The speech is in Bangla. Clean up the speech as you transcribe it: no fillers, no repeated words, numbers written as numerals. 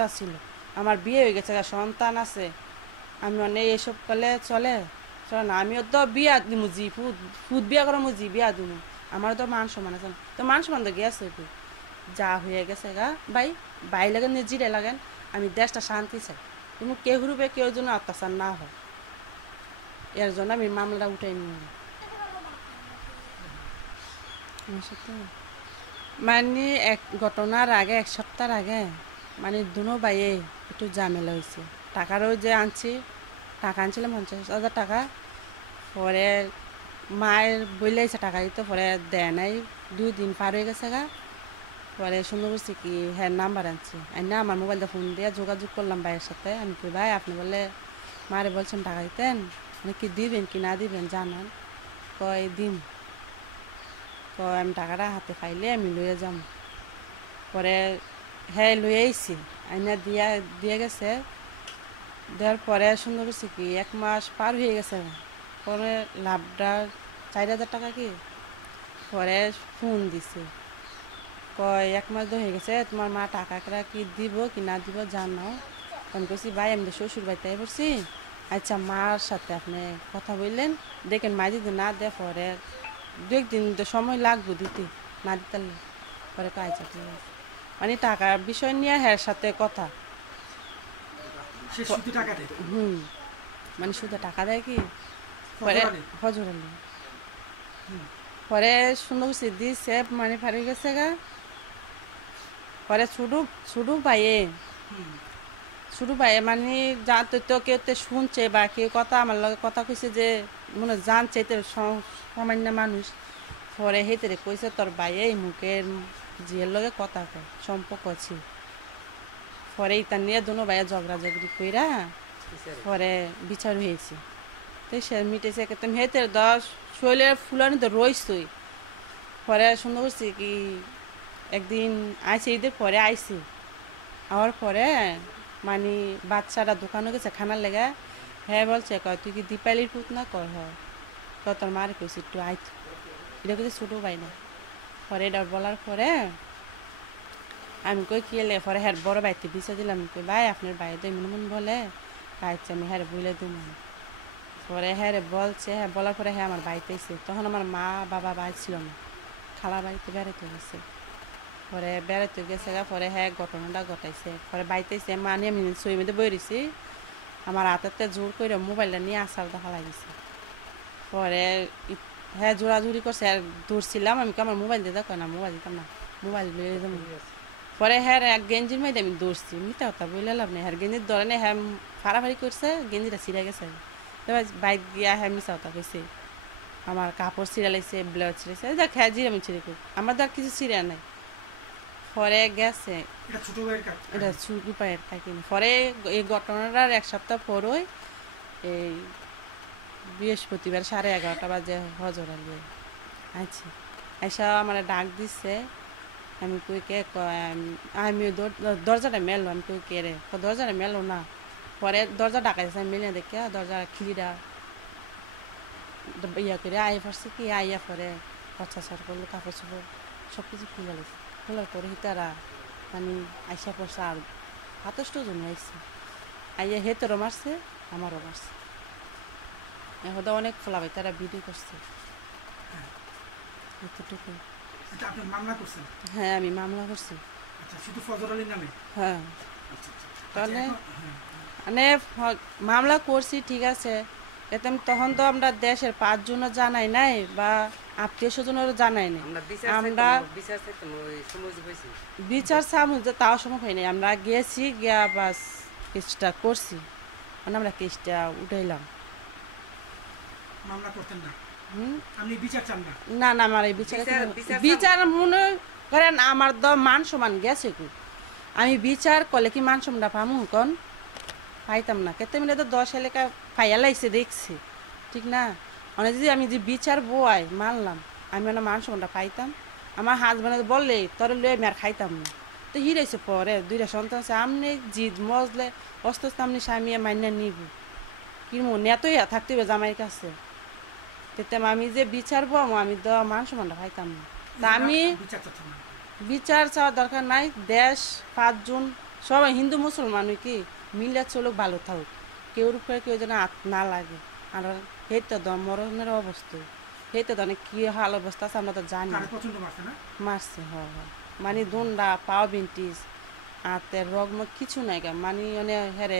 কথা ছিল আমার বিয়ে হয়ে গেছে সন্তান আছে আমি অনেক এসব করলে চলে চলে না আমিও তো বিয়া দিমু জি ফুদ বিয়া করা মুজি বিয়া দিমু আমার তো মান সম্মান আছে তো মান সম্মান তো গেছে কি যা হয়ে গেছে গা বাই লাগেন জিরে লাগেন আমি দেশটা শান্তি চাই তুমি কেউ রূপে কেউ যেন অত্যাচার না হয় এর জন্য আমি মামলাটা উঠাই নিলাম মানে এক ঘটনার আগে এক সপ্তাহ আগে মানে দুনো বাইয়ে একটু ঝামেলা হয়েছে টাকারও যে আনছি টাকা আনছিলাম 50,000 টাকা পরে মায়ের বইলেছে টাকা দিতে পরে দেয় নাই 2 দিন পার হয়ে গেছে গা পরে শুনে বলছি কি হ্যাঁ নাম্বার আনছি না আমার মোবাইলটা ফোন দিয়ে যোগাযোগ করলাম ভাইয়ের সাথে আমি কি ভাই আপনি বলে মারে বলছেন টাকা দিতেন মানে কি দিবেন কি না দিবেন জানান কয় দিন কয় আমি টাকাটা হাতে পাইলে আমি লইয়া যাম পরে হ্যাঁ লই আইছি আইনা দিয়ে গেছে দেওয়ার পরে সুন্দর করছি কি 1 মাস পার হয়ে গেছে পরে লাভটা 4,000 টাকা কি পরে ফোন দিছে কয় 1 মাস হয়ে গেছে তোমার মা টাকা কি দিব কি না দিব জানাও আমি কইছি ভাই আমি তো শ্বশুর বাড়িতে পড়ছি আচ্ছা মার সাথে আপনি কথা বললেন দেখেন মা যদি না দেয় পরে 2 দিন তো সময় লাগবে দিতে না দিতে পরে আচ্ছা ঠিক আছে মানে টাকার বিষয় নিয়ে হ্যাঁ সাথে কথা মানে শুধু টাকা দেয় কি পরে হজর আলী পরে সুন্দর দিছে মানে ফারি গেছে গা পরে ছুটু পাইয়ে মানে জানতো তো কেউ তো শুনছে বা কেউ কথা আমার লগে কথা কইছে যে মনে জানছে তো সামান্য মানুষ পরে হেতেরে কইছে তোর বাইয়ে মুখের জিয়ের লগে কথা কয় সম্পর্ক আছে পরে ইতা নিয়ে দুনো ভাইয়া ঝগড়ি কইরা পরে বিচার হয়েছে তো সে মিটেছে তুমি হেতের 10 শৈলের ফুলানি তো রইছই পরে সুন্দর করছি কি একদিন আইসে ঈদের পরে আইসি আওয়ার পরে মানে বাচ্চারা দোকানে গেছে খানার লেগে হ্যাঁ বলছে কয় তুই কি দীপালির পুত না কয় হয় তোর মারে কইছি একটু আইত এটা কিছু ছোটো পাই না পরে এটা বলার পরে আমি কই কি এলে পরে হ্যাঁ বড় বাইতে দিছে দিলাম কই ভাই আপনার বাইরে মন বলে আচ্ছা আমি হ্যাঁ বলে দিন পরে হ্যাঁ বলছে হ্যাঁ বলার পরে হ্যাঁ আমার বাড়িতে এসে তখন আমার মা বাবা বাড়ি ছিল না খালা বাড়িতে বেড়াতে গেছে পরে বেড়াতে গেছে পরে হ্যাঁ ঘটনাটা ঘটাইছে পরে বাড়িতে এসে মানে আমি সই মধ্যে বই রয়েছি আমার হাতেতে জোর করে মোবাইলটা নিয়ে আসার দেখা লাগিছে পরে হ্যাঁ জোরাজুরি করছে আর দৌড়ছিলাম আমি আমার মোবাইল দিয়ে দেখো না মোবাইল দিতাম না মোবাইল লইয়ে যাবো পরে হ্যাঁ এক গেঞ্জির মধ্যে আমি দৌড়ছি মিথ্যা কথা বলে লাভ নেই হ্যাঁ গেঞ্জির ধরনে হ্যাঁ ফাড়াফাড়ি করছে গেঞ্জিটা ছিঁড়ে গেছে তবে বাইক গিয়া হ্যাঁ মিথ্যা কথা কইছে আমার কাপড় ছিঁড়ে লাগছে ব্লাউজ ছিঁড়েছে দেখ হ্যাঁ জিরে আমি ছিঁড়ে করি আমার তো আর কিছু ছিঁড়ে নাই পরে গেছে এটা ছুটি পায়ের থাকিনি পরে এই ঘটনাটার 1 সপ্তাহ পরই এই বৃহস্পতিবার 11:30 বাজে হজর আলী আচ্ছা আইসা আমার ডাক দিচ্ছে আমি কই কে আমি দরজাটা মেললো আমি কই কে রে দরজাটা মেলো না পরে দরজা ডাকাইছে আমি মেলে দেখে দরজা খিলিটা ইয়া করে আইয়া পড়ছে কি আইয়া পরে অত্যাচার করলো কাপড় চোপড় সব কিছু খুলে গেছে খোলার পরে তারা মানে আইসা পড়ছে আর 27 জন আইসে আইয়া হেতেরও মারছে আমারও মারছে এখন তো অনেক ফোলা ভাই তারা ভিডিও করছে এতটুকু হ্যাঁ আমি মামলা করছি হ্যাঁ তাহলে মানে মামলা করছি ঠিক আছে এতে তখন তো আমরা দেশের 5 জনও জানাই নাই বা আত্মীয় স্বজনেরও জানাই নাই আমরা বিচার সামুজ তাও সময় হয় নাই আমরা গেছি গিয়া বাস কেসটা করছি মানে আমরা কেসটা উঠাইলাম না না আমার এই বিচার মনে করেন আমার তো মান সম্মান গেছে কি আমি বিচার করলে কি মান সম্মানটা পামু কন পাইতাম না কেতে মিলে তো 10 এলাকা পাইয়া লাইছে দেখছি ঠিক না মানে যদি আমি যে বিচার বই মানলাম আমি না মান সম্মানটা পাইতাম আমার হাজবেন্ড বললে তোর লয়ে আমি আর খাইতাম না তো হিরাইছে পরে 2টা সন্তান আছে আমনি জিদ মজলে অস্ত আমনি স্বামী মাইনা নিব কি মনে এতই থাকতে হবে জামাইয়ের কাছে তেতে আমি যে বিচার বম আমি তো মান সম্মানটা পাইতাম না তা আমি বিচার চাওয়ার দরকার নাই দেশ 5 জন সবাই হিন্দু মুসলমান কি মিল্লা চলুক ভালো থাকুক, কেউর উপরে কেউ যেন হাত না লাগে। আর সেই তো মরণের অবস্থা, সেই তো অনেক কি হাল অবস্থা আছে আমরা তো জানি। প্রচন্ড মারছে না? মারছে, হ হ, মানে দন্ডা পাও বিন্টিস, হাতের রগমগ কিছু নাই গা, মানে হেরে